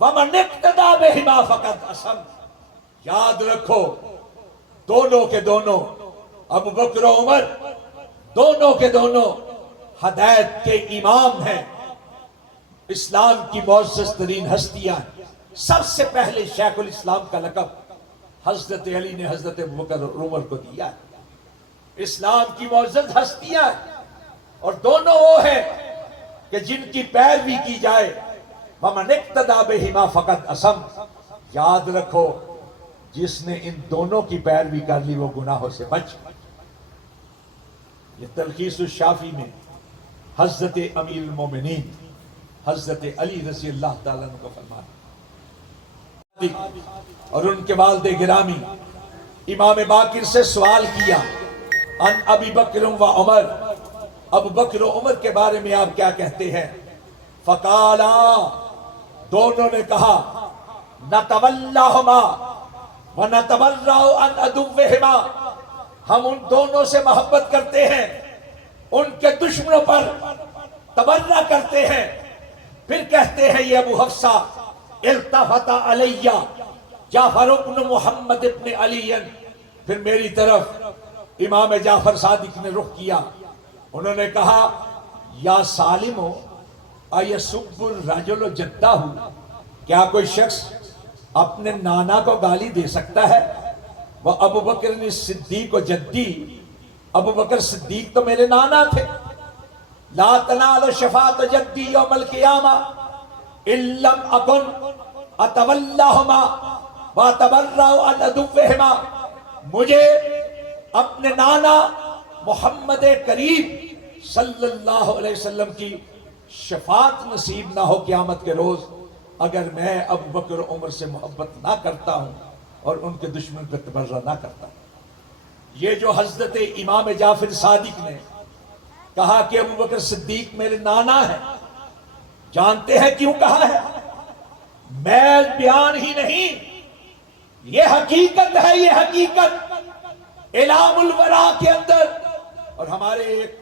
ومن اقتدا بہما فقد اسم۔ یاد رکھو دونوں کے دونوں ابو بکر و عمر دونوں کے دونوں ہدایت کے امام ہیں، اسلام کی معزز ترین ہستیاں ہیں۔ سب سے پہلے شیخ الاسلام کا لقب حضرت علی نے حضرت ابو بکر اور عمر کو دیا ہے۔ اسلام کی معزز ہستیاں ہیں، اور دونوں وہ ہیں کہ جن کی پیروی کی جائے وَمَنِ اقْتَدَى بِهِمَا فَقَدْ أَثَمَ۔ یاد رکھو جس نے ان دونوں کی پیروی کر لی وہ گناہوں سے بچ۔ یہ تلخیص الشافی میں حضرت امیر المومنین حضرت علی رضی اللہ تعالیٰ عنہ کا فرمان، اور ان کے والد گرامی امام باقر سے سوال کیا ان ابی بکر و عمر، ابو بکر و عمر کے بارے میں آپ کیا کہتے ہیں؟ فقالا، دونوں نے کہا نتولاہما ونتبرأ عن عدوہما، ہم ان دونوں سے محبت کرتے ہیں، ان کے دشمنوں پر تبرہ کرتے ہیں۔ پھر کہتے ہیں یہ ابو حفصہ التفت علی جعفر بن محمد ابن علی، پھر میری طرف امام جعفر صادق نے رخ کیا، انہوں نے کہا یا سالم ایسب الرجل جدہ، کیا کوئی شخص اپنے نانا کو گالی دے سکتا ہے؟ وہ ابو بکر صدیق و جدی، ابو بکر صدیق تو میرے نانا تھے۔ لا تنال شفاعت جدی یوم القیامہ ان لم اکن اتولاہما واتبرأ عن عدوہما، مجھے اپنے نانا محمد کریم صلی اللہ علیہ وسلم کی شفاعت نصیب نہ ہو قیامت کے روز اگر میں ابو بکر و عمر سے محبت نہ کرتا ہوں اور ان کے دشمن پر تبرہ نہ کرتا ہوں۔ یہ جو حضرت امام جعفر صادق نے کہا کہ ابو بکر صدیق میرے نانا ہیں، جانتے ہیں کیوں کہا ہے؟ میں بیان ہی نہیں، یہ حقیقت ہے، یہ حقیقت اعلام الورا کے اندر۔ اور ہمارے ایک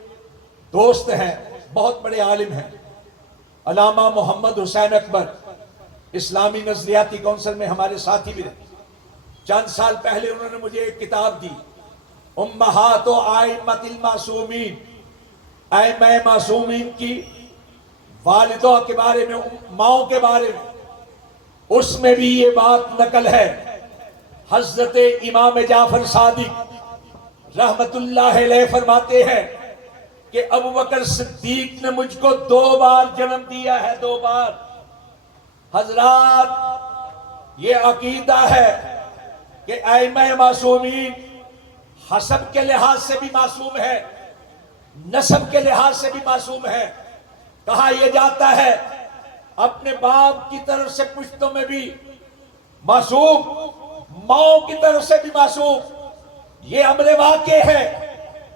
دوست ہیں، بہت بڑے عالم ہیں، علامہ محمد حسین اکبر، اسلامی نظریاتی کونسل میں ہمارے ساتھی بھی رہے۔ چند سال پہلے انہوں نے مجھے ایک کتاب دی، امہات و ائمۃ المعصومین، ائمہ معصومین کی والدوں کے بارے میں، ماؤں کے بارے میں، اس میں بھی یہ بات نقل ہے۔ حضرت امام جعفر صادق رحمت اللہ علیہ فرماتے ہیں کہ ابو بکر صدیق نے مجھ کو 2 بار جنم دیا ہے، 2 بار۔ حضرات یہ عقیدہ ہے کہ ائمہ معصومین حسب کے لحاظ سے بھی معصوم ہے، نسب کے لحاظ سے بھی معصوم ہے۔ کہا یہ جاتا ہے اپنے باپ کی طرف سے پشتوں میں بھی معصوم، ماؤں کی طرف سے بھی معصوم۔ یہ امر واقع ہے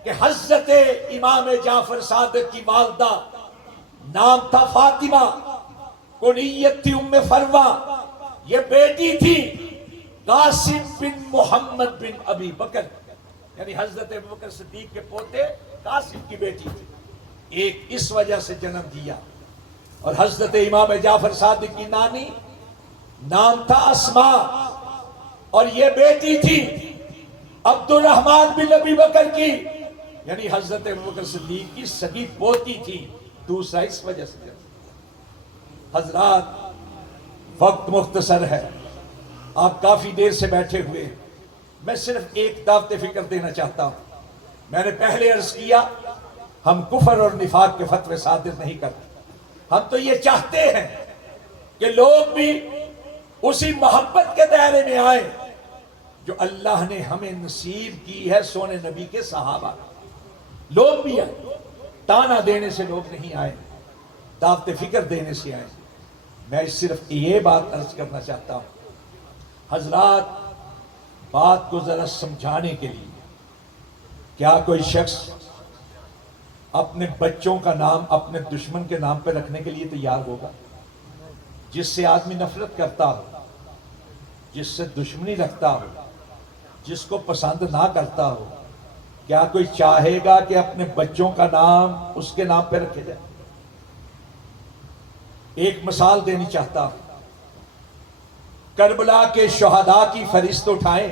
کہ حضرت امام جعفر صادق کی والدہ نام تھا فاطمہ، کنیت تھی ام فروہ، یہ بیٹی تھی قاسم بن محمد بن ابی بکر، یعنی حضرت ابو بکر صدیق کے پوتے قاسم کی بیٹی تھی۔ ایک اس وجہ سے جنم دیا۔ اور حضرت امام جعفر صادق کی نانی نام تھا اسماء، اور یہ بیٹی تھی عبد الرحمن بن ابی بکر کی، یعنی حضرت ابو بکر صدیق کی سگی پوتی تھی۔ دوسرا اس وجہ سے جنم۔ حضرات وقت مختصر ہے، آپ کافی دیر سے بیٹھے ہوئے ہیں، میں صرف ایک دعوت فکر دینا چاہتا ہوں۔ میں نے پہلے عرض کیا ہم کفر اور نفاق کے فتوے صادر نہیں کرتے، ہم تو یہ چاہتے ہیں کہ لوگ بھی اسی محبت کے دائرے میں آئیں جو اللہ نے ہمیں نصیب کی ہے سونے نبی کے صحابہ۔ لوگ بھی آئیں، تانا دینے سے لوگ نہیں آئے، دعوت فکر دینے سے آئے۔ میں صرف یہ بات عرض کرنا چاہتا ہوں، حضرات بات کو ذرا سمجھانے کے لیے، کیا کوئی شخص اپنے بچوں کا نام اپنے دشمن کے نام پہ رکھنے کے لیے تیار ہوگا؟ جس سے آدمی نفرت کرتا ہو، جس سے دشمنی رکھتا ہو، جس کو پسند نہ کرتا ہو، کیا کوئی چاہے گا کہ اپنے بچوں کا نام اس کے نام پہ رکھے جائے؟ ایک مثال دینی چاہتا ہوں، کربلا کے شہداء کی فہرست اٹھائیں،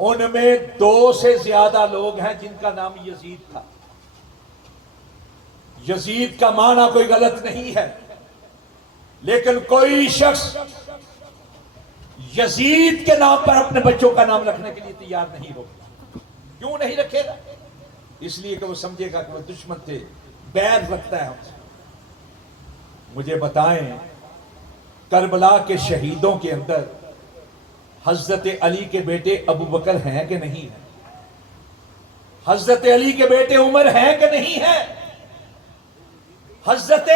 ان میں 2 سے زیادہ لوگ ہیں جن کا نام یزید تھا۔ یزید کا معنی کوئی غلط نہیں ہے، لیکن کوئی شخص یزید کے نام پر اپنے بچوں کا نام رکھنے کے لیے تیار نہیں ہوگا۔ کیوں نہیں رکھے گا؟ اس لیے کہ وہ سمجھے گا کہ وہ دشمن تھے، بیر رکھتا ہے ہم سے۔ مجھے بتائیں کربلا کے شہیدوں کے اندر حضرت علی کے بیٹے ابو بکر ہیں کہ نہیں ہیں؟ حضرت علی کے بیٹے عمر ہیں کہ نہیں ہیں؟ حضرت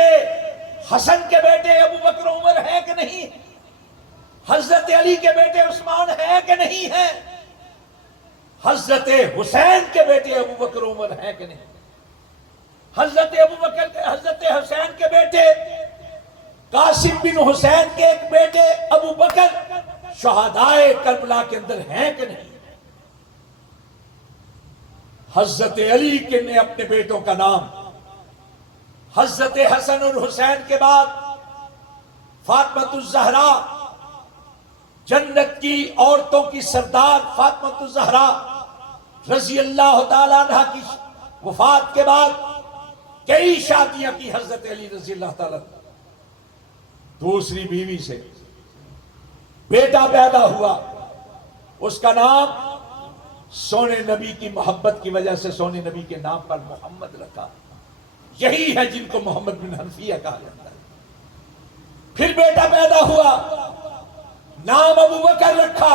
حسن کے بیٹے ابو بکر عمر ہیں کہ نہیں؟ حضرت علی کے بیٹے عثمان ہیں کہ نہیں ہیں؟ حضرت حسین کے بیٹے ابو بکر عمر ہیں کہ نہیں؟ حضرت حسین کے بیٹے قاسم بن حسین کے ایک بیٹے ابو بکر شہدائے کربلا کے اندر ہیں کہ نہیں؟ حضرت علی کے نے اپنے بیٹوں کا نام حضرت حسن اور حسین کے بعد فاطمۃ الزہرا، جنت کی عورتوں کی سردار فاطمۃ الزہرا رضی اللہ تعالیٰ عنہ کی وفات کے بعد کئی شادیاں کی حضرت علی رضی اللہ تعالیٰ عنہ۔ دوسری بیوی سے بیٹا پیدا ہوا، اس کا نام سونے نبی کی محبت کی وجہ سے سونے نبی کے نام پر محمد رکھا۔ یہی ہے جن کو محمد بن حنفیہ کہا جاتا ہے۔ پھر بیٹا پیدا ہوا، نام ابو بکر رکھا۔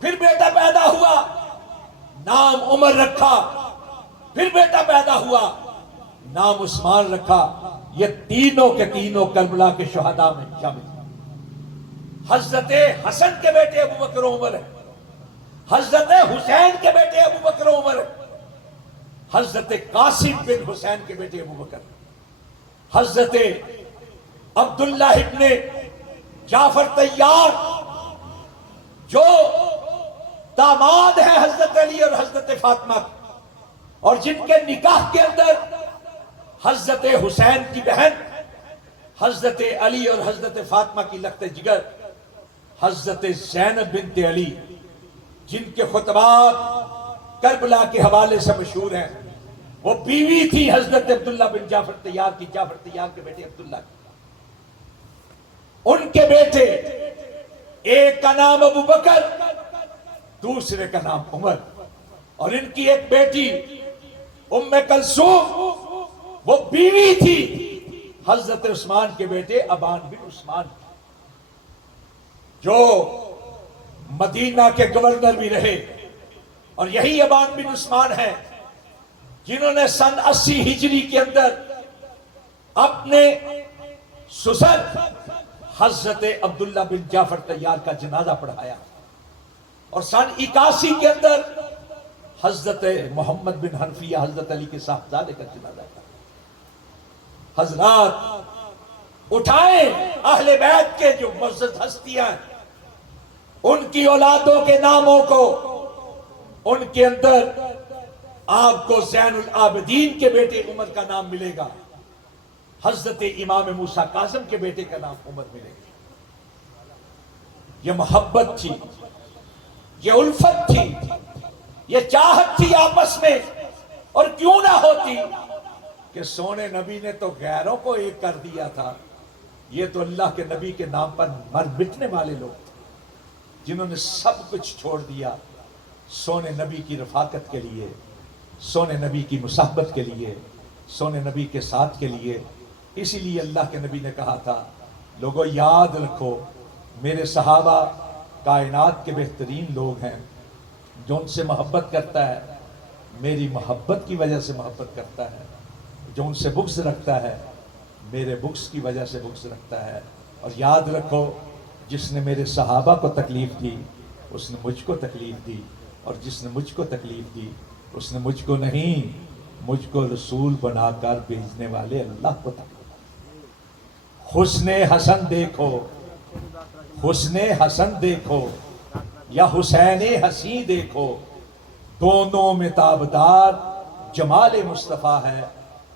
پھر بیٹا پیدا ہوا، نام عمر رکھا۔ پھر بیٹا پیدا ہوا، نام عثمان رکھا۔ یہ تینوں کے تینوں کربلا کے شہداء میں شامل ہیں۔ حضرت حسن کے بیٹے ابو بکر و عمر ہیں، حضرت حسین کے بیٹے ابو بکر و عمر ہیں، حضرت قاسم بن حسین کے بیٹے ابو بکر، حضرت عبداللہ ابن جعفر طیار جو داماد ہیں حضرت علی اور حضرت فاطمہ، اور جن کے نکاح کے اندر حضرت حسین کی بہن حضرت علی اور حضرت فاطمہ کی لخت جگر حضرت زینب بنت علی، جن کے خطبات کربلا کے حوالے سے مشہور ہیں، وہ بیوی تھی حضرت عبداللہ بن جعفر طیار کی، جعفر طیار کے بیٹے عبداللہ کی۔ ان کے بیٹے، ایک کا نام ابو بکر، دوسرے کا نام عمر، اور ان کی ایک بیٹی ام کلثوم، وہ بیوی تھی حضرت عثمان کے بیٹے ابان بن عثمان، جو مدینہ کے گورنر بھی رہے۔ اور یہی ابان بن عثمان ہیں جنہوں نے سن 80 ہجری کے اندر اپنے سسر حضرت عبداللہ بن جعفر طیار کا جنازہ پڑھایا، اور سن 81 کے اندر حضرت محمد بن حنفیہ حضرت علی کے صاحبزادے کا جنازہ پڑھایا۔ حضرات اٹھائیں اہل بیت کے جو معزز ہستیاں ہیں، ان کی اولادوں کے ناموں کو، ان کے اندر آپ کو زین العابدین کے بیٹے عمر کا نام ملے گا، حضرت امام موسیٰ کاظم کے بیٹے کا نام عمر ملے گا۔ یہ محبت تھی، یہ الفت تھی، یہ چاہت تھی آپس میں، اور کیوں نہ ہوتی کہ سونے نبی نے تو غیروں کو ایک کر دیا تھا، یہ تو اللہ کے نبی کے نام پر مر مٹنے والے لوگ تھے جنہوں نے سب کچھ چھوڑ دیا سونے نبی کی رفاقت کے لیے، سونے نبی کی مصاحبت کے لیے، سونے نبی کے ساتھ کے لیے۔ اسی لیے اللہ کے نبی نے کہا تھا، لوگوں یاد رکھو میرے صحابہ کائنات کے بہترین لوگ ہیں، جو ان سے محبت کرتا ہے میری محبت کی وجہ سے محبت کرتا ہے، جو ان سے بغض رکھتا ہے میرے بغض کی وجہ سے بغض رکھتا ہے۔ اور یاد رکھو جس نے میرے صحابہ کو تکلیف دی اس نے مجھ کو تکلیف دی، اور جس نے مجھ کو تکلیف دی اس نے مجھ کو نہیں، مجھ کو رسول بنا کر بھیجنے والے اللہ کو تکلیف دی۔ حسن حسن دیکھو، حسن حسن دیکھو یا حسین حسین دیکھو، دونوں میں تابدار جمال مصطفیٰ ہے۔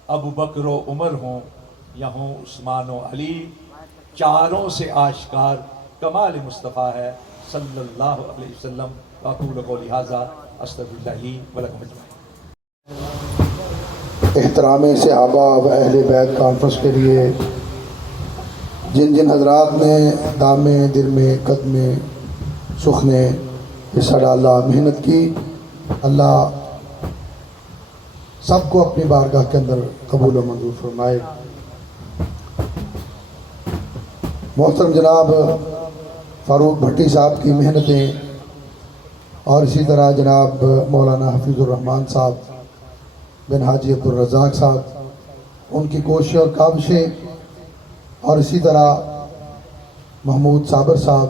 ابو بکر و عمر ہوں یا ہوں عثمان و علی، چاروں سے آشکار کمال مصطفیٰ ہے صلی اللہ علیہ وسلم۔ واقول قولی ھذا استغفر اللہ لی ولکم اجمعین۔ احترام صحابہ و اہل بیت کانفرنس کے لیے جن جن حضرات نے دامے دل میں قدمے سخنے حصہ ڈالا، محنت کی، اللہ سب کو اپنی بارگاہ کے اندر قبول و منظور فرمائے۔ محترم جناب فاروق بھٹی صاحب کی محنتیں، اور اسی طرح جناب مولانا حفیظ الرحمان صاحب بن حاجی عبدالرزاق صاحب، ان کی کوششیں اور کاوشیں، اور اسی طرح محمود صابر صاحب،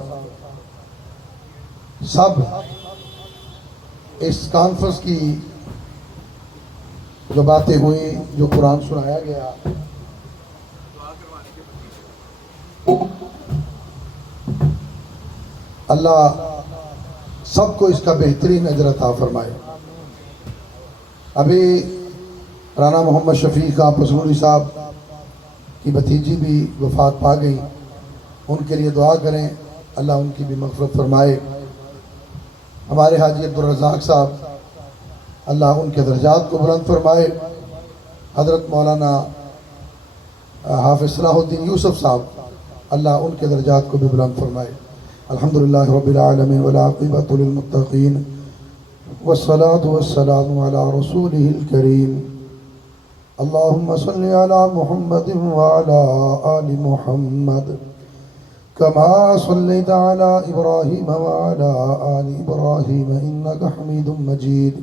سب اس کانفرنس کی جو باتیں ہوئیں، جو قرآن سنایا گیا، اللہ سب کو اس کا بہترین اجر عطا فرمائے۔ ابھی رانا محمد شفیقہ پسنوری صاحب کی بھتیجی بھی وفات پا گئی، ان کے لیے دعا کریں، اللہ ان کی بھی مغفرت فرمائے۔ ہمارے حاجی عبدالرزاق صاحب، اللہ ان کے درجات کو بلند فرمائے۔ حضرت مولانا حافظ صلاح الدین یوسف صاحب، اللہ ان کے درجات کو بھی بلند فرمائے۔ الحمدللہ رب العالمین والعاقبۃ للمتقین والصلاة والسلام علی رسولہ الکریم۔ اللہم صلی علی محمد وعلی آل محمد كما صليت على إبراهيم وعلى آل إبراهيم إنك حميد مجيد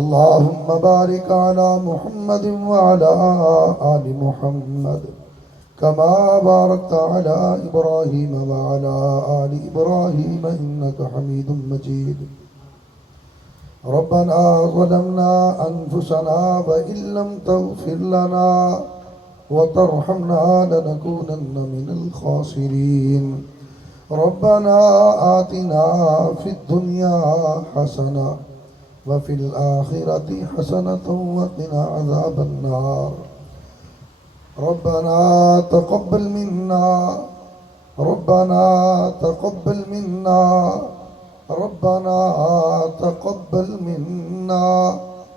اللهم بارك على محمد وعلى آل محمد كما باركت على إبراهيم وعلى آل إبراهيم إنك حميد مجيد ربنا ظلمنا أنفسنا وإن لم تغفر لنا وترحمنا لنكونن من الخاسرين ربنا آتنا في الدنيا حسنة وفي الآخرة حسنة وقنا عذاب النار ربنا تقبل منا ربنا تقبل منا ربنا تقبل منا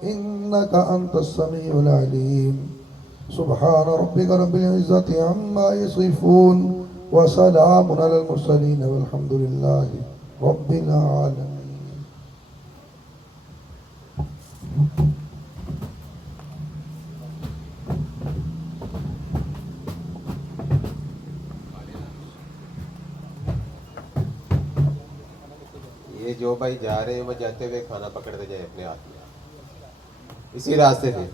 إنك أنت السميع العليم سبحان ربك رب العزة عما يصفون وسلام على المرسلين والحمد لله رب العالمين۔ یہ جو بھائی جا رہے ہیں وہ جاتے ہوئے کھانا پکڑتے جائے اپنے ہاتھ میں، اسی راستے سے